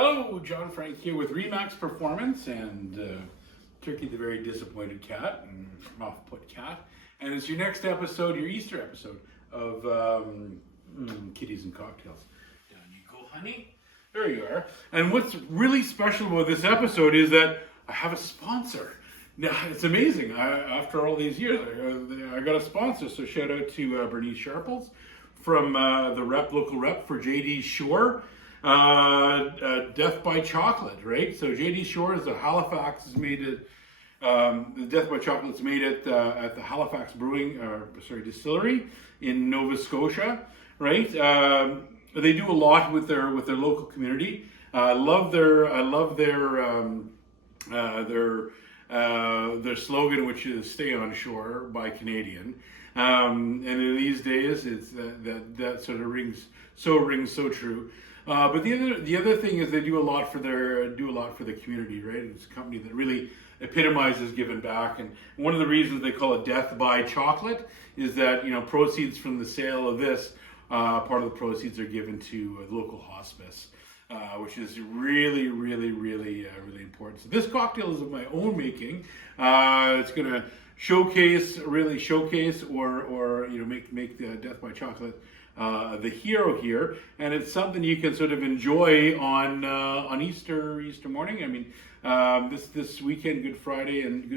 Hello, John Frank here with Remax Performance and Turkey the Very Disappointed Cat and Off-Put Cat. And it's your next episode, your Easter episode of Kitties and Cocktails. Down you go, honey. There you are. And what's really special about this episode is that I have a sponsor. Now, it's amazing. After all these years, I got a sponsor. So shout out to Bernice Sharples from the local rep for JD Shore. Death by Chocolate, right? So JD Shore is a Halifax, is made at the Death by Chocolate is made at the Halifax Distillery in Nova Scotia, right? They do a lot with their local community. I love their slogan, which is "Stay on Shore" by Canadian. And in these days, it's that sort of rings so true. But the other thing is they do a lot for the community, right? It's a company that really epitomizes giving back, and one of the reasons they call it Death by Chocolate is that proceeds from the sale of this, part of the proceeds are given to a local hospice, which is really important. So this cocktail is of my own making. It's gonna showcase or make the Death by Chocolate the hero here, and it's something you can sort of enjoy on Easter morning. I mean, this weekend, Good Friday and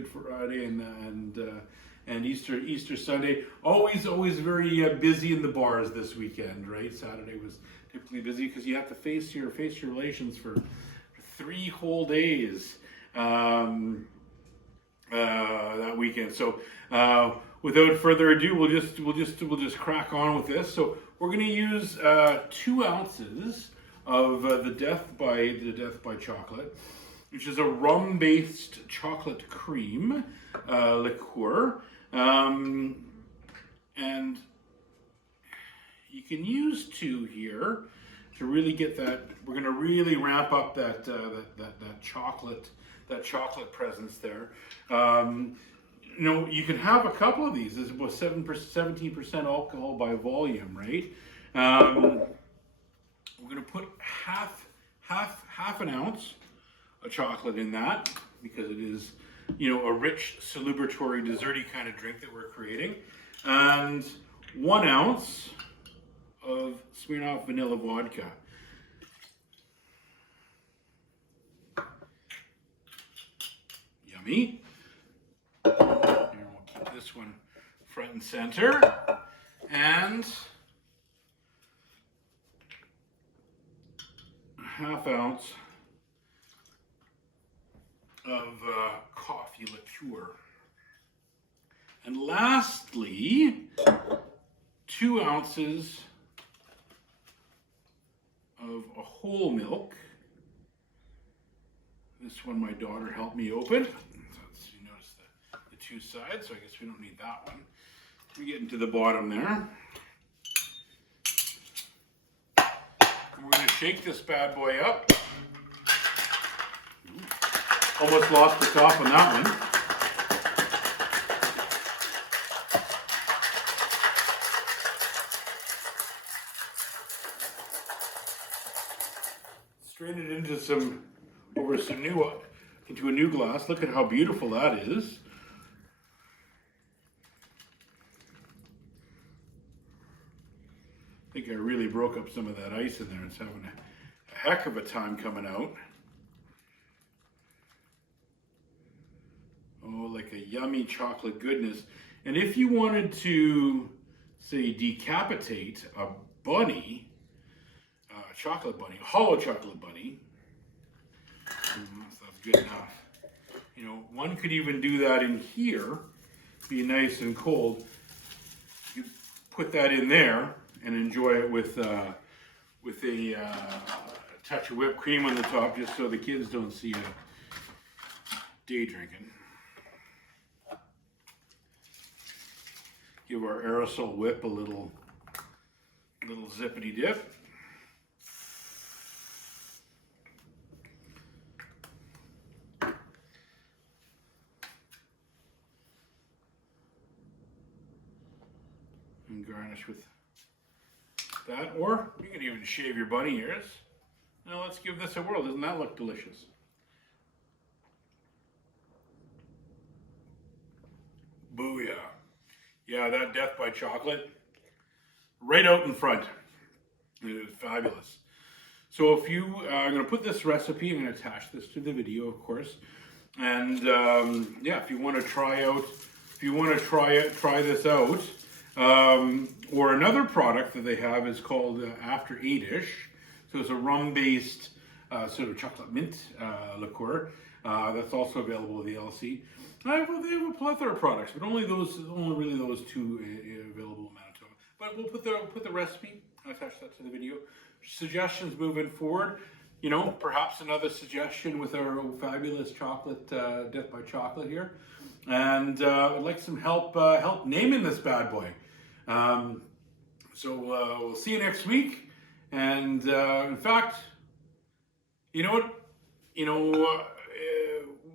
Easter Sunday, always very busy in the bars this weekend, right? Saturday was typically busy because you have to face your relations for 3 whole days that weekend. So without further ado, we'll just crack on with this. So we're going to use 2 ounces of the Death by Chocolate, which is a rum-based chocolate cream liqueur, and you can use 2 here to really get that. We're going to really ramp up that chocolate presence there. You can have a couple of these. There's about 17% alcohol by volume, right? We're going to put half an ounce of chocolate in that because it is, a rich, celebratory, desserty kind of drink that we're creating, and 1 ounce of Smirnoff Vanilla Vodka. Yummy. Here, we'll keep this one front and center, and ½ ounce of coffee liqueur. And lastly, 2 ounces of a whole milk. This one my daughter helped me open. So you notice the 2 sides, so I guess we don't need that one. We get into the bottom there. And we're going to shake this bad boy up. Almost lost the top on that one. Strain it into a new glass. Look at how beautiful that is. I think I really broke up some of that ice in there. It's having a heck of a time coming out. Oh, like a yummy chocolate goodness. And if you wanted to, say, decapitate a bunny, chocolate bunny, a hollow chocolate bunny, that's good enough. One could even do that in here, be nice and cold. You put that in there and enjoy it with a touch of whipped cream on the top, just so the kids don't see you day drinking. Give our aerosol whip a little zippity dip. And garnish with that, or you can even shave your bunny ears. Now let's give this a whirl. Doesn't that look delicious? Booyah. Yeah, that death by chocolate, right out in front. It is fabulous. So if you, I'm going to put this recipe, I'm going to attach this to the video, of course. And yeah, if you want to try this out. Or another product that they have is called After 8-ish. So it's a rum-based sort of chocolate mint liqueur that's also available at the LC. They have a plethora of products, but only really those two available in Manitoba. But we'll put the recipe, attach that to the video. Suggestions moving forward. You know, perhaps another suggestion with our fabulous chocolate Death by Chocolate here. And I'd like some help naming this bad boy. So we'll see you next week. And in fact, you know what? You know,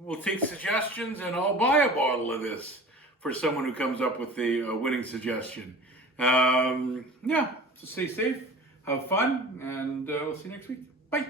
we'll take suggestions, and I'll buy a bottle of this for someone who comes up with the winning suggestion. Yeah, so stay safe, have fun, and we'll see you next week. Bye.